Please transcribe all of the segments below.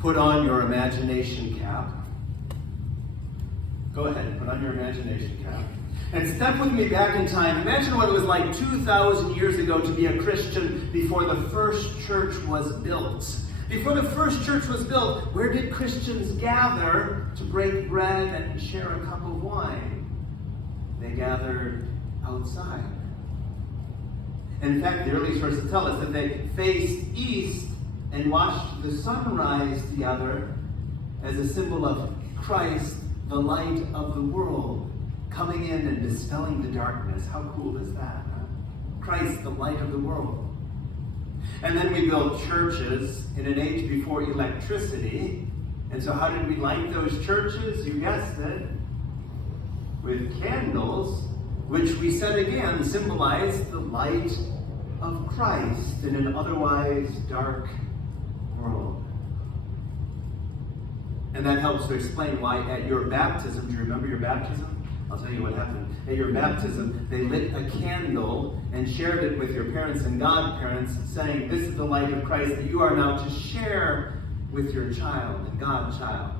Put on your imagination cap. Go ahead, put on your imagination cap. And step with me back in time. Imagine what it was like 2,000 years ago to be a Christian before the first church was built. Before the first church was built, where did Christians gather to break bread and share a cup of wine? They gathered outside. And in fact, the early sources tell us that they faced east and watched the sunrise together as a symbol of Christ, the light of the world, coming in and dispelling the darkness. How cool is that? Huh? Christ, the light of the world. And then we built churches in an age before electricity. And so how did we light those churches? You guessed it. With candles, which we said again symbolize the light of Christ in an otherwise dark world. And that helps to explain why at your baptism, do you remember your baptism? I'll tell you what happened. At your baptism, they lit a candle and shared it with your parents and godparents, saying, this is the light of Christ that you are now to share with your child and godchild.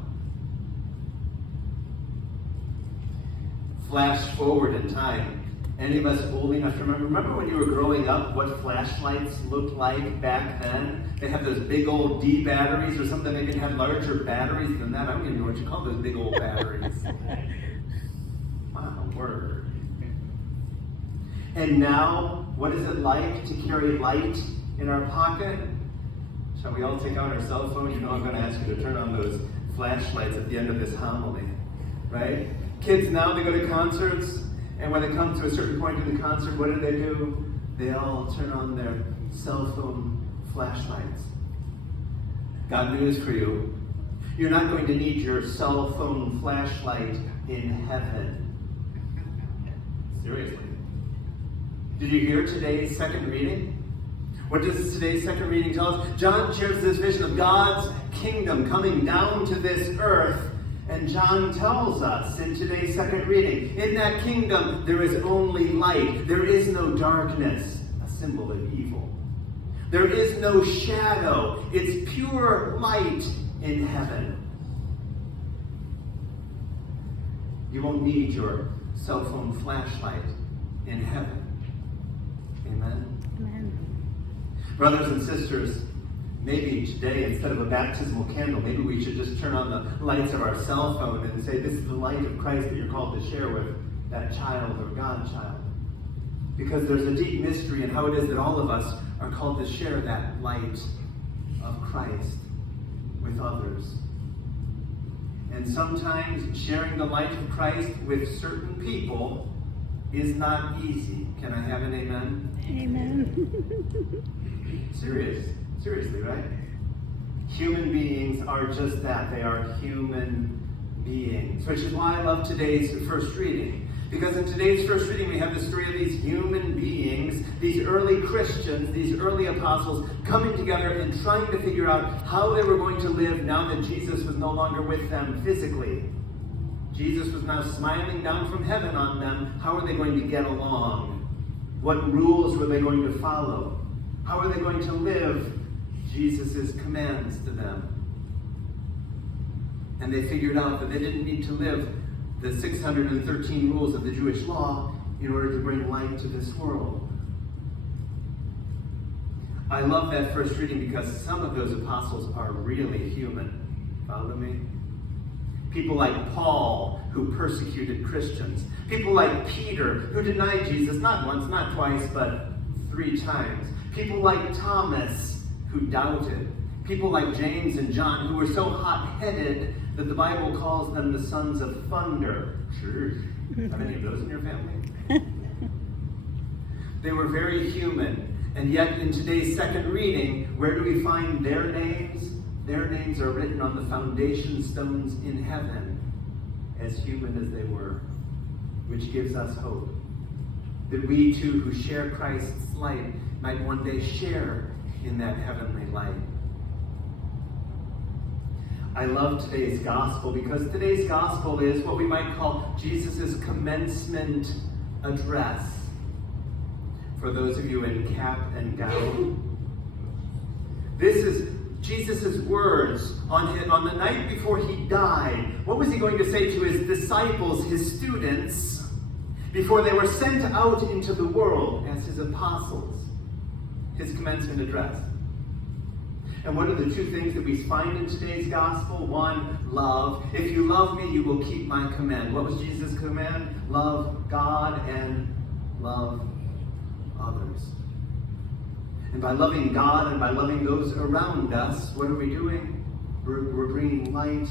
Flash forward in time. Any of us old enough to remember when you were growing up what flashlights looked like back then? They had those big old D batteries, or something. They even had larger batteries than that. I don't even know what you call those big old batteries. Wow, word. And now, what is it like to carry light in our pocket? Shall we all take out our cell phone? You know I'm going to ask you to turn on those flashlights at the end of this homily, right? Kids now, they go to concerts, and when it comes to a certain point in the concert, what do? They all turn on their cell phone flashlights. Got news for you. You're not going to need your cell phone flashlight in heaven. Seriously. Did you hear today's second reading? What does today's second reading tell us? John shares this vision of God's kingdom coming down to this earth. And John tells us in today's second reading, in that kingdom there is only light. There is no darkness, a symbol of evil. There is no shadow. It's pure light in heaven. You won't need your cell phone flashlight in heaven. Amen? Amen. Brothers and sisters, maybe today, instead of a baptismal candle, maybe we should just turn on the lights of our cell phone and say, this is the light of Christ that you're called to share with that child or godchild. Because there's a deep mystery in how it is that all of us are called to share that light of Christ with others. And sometimes sharing the light of Christ with certain people is not easy. Can I have an amen? Amen. Seriously, right? Human beings are just that. They are human beings. Which is why I love today's first reading. Because in today's first reading, we have the story of these human beings, these early Christians, these early apostles, coming together and trying to figure out how they were going to live now that Jesus was no longer with them physically. Jesus was now smiling down from heaven on them. How are they going to get along? What rules were they going to follow? How are they going to live Jesus' commands to them? And they figured out that they didn't need to live the 613 rules of the Jewish law in order to bring light to this world. I love that first reading because some of those apostles are really human. Follow me? People like Paul, who persecuted Christians. People like Peter, who denied Jesus not once, not twice, but 3 times. People like Thomas, who doubted. People like James and John, who were so hot-headed that the Bible calls them the sons of thunder. Sure. Have any of those in your family? They were very human. And yet in today's second reading, where do we find their names? Their names are written on the foundation stones in heaven, as human as they were, which gives us hope. That we too, who share Christ's light, might one day share in that heavenly light. I love today's gospel because today's gospel is what we might call Jesus' commencement address. For those of you in cap and gown, this is Jesus' words on the night before he died. What was he going to say to his disciples, his students, before they were sent out into the world as his apostles? His commencement address. And what are the two things that we find in today's gospel? One, love. If you love me, you will keep my command. What was Jesus' command? Love God and love others. And by loving God and by loving those around us, what are we doing? We're bringing light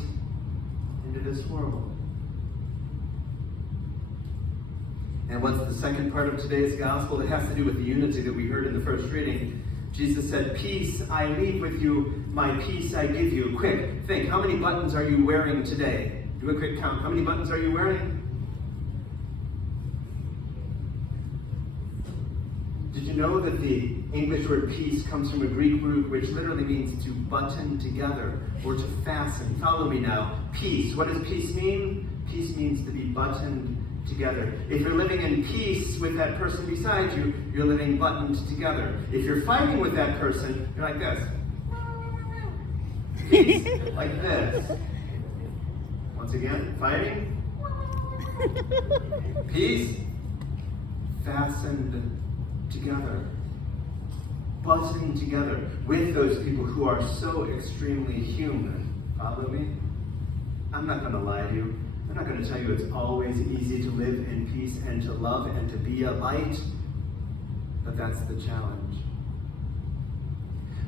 into this world. And what's the second part of today's gospel? It has to do with the unity that we heard in the first reading. Jesus said, peace I leave with you, my peace I give you. Quick, think, how many buttons are you wearing today? Do a quick count. How many buttons are you wearing? Did you know that the English word peace comes from a Greek root which literally means to button together or to fasten? Follow me now. Peace. What does peace mean? Peace means to be buttoned together. If you're living in peace with that person beside you, you're living buttoned together. If you're fighting with that person, you're like this. Peace, like this. Once again, fighting. Peace, fastened together. Buttoned together with those people who are so extremely human. Follow me? I'm not going to lie to you. I'm not going to tell you it's always easy to live in peace and to love and to be a light, but that's the challenge.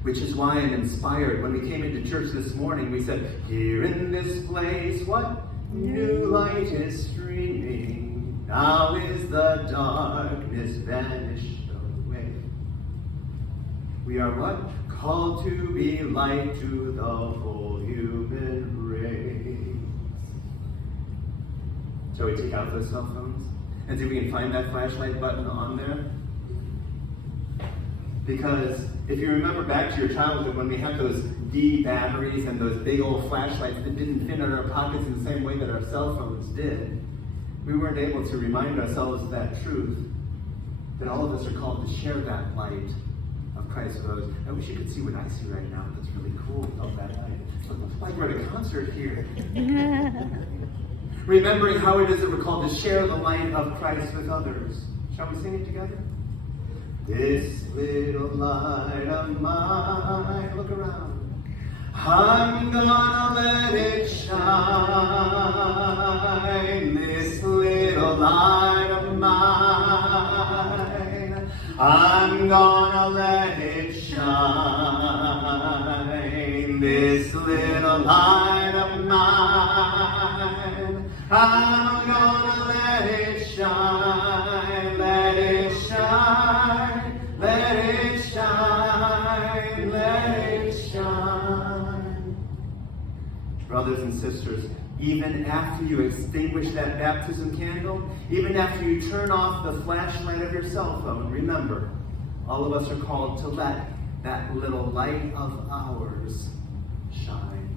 Which is why I'm inspired. When we came into church this morning, we said, here in this place, what? New light is streaming. Now is the darkness vanished away. We are what? Called to be light to the whole human race. Shall we take out those cell phones and see if we can find that flashlight button on there? Because if you remember back to your childhood when we had those D batteries and those big old flashlights that didn't fit in our pockets in the same way that our cell phones did, we weren't able to remind ourselves of that truth, that all of us are called to share that light of Christ with others. I wish you could see what I see right now. That's really cool about that light. It looks like we're at a concert here. Remembering how it is that we're called to share the light of Christ with others. Shall we sing it together? This little light of mine, look around. I'm gonna let it shine. This little light of mine, I'm gonna let it shine. This little light of mine, I'm gonna let it shine, let it shine, let it shine, let it shine. Brothers and sisters, even after you extinguish that baptism candle, even after you turn off the flashlight of your cell phone, remember, all of us are called to let that little light of ours shine.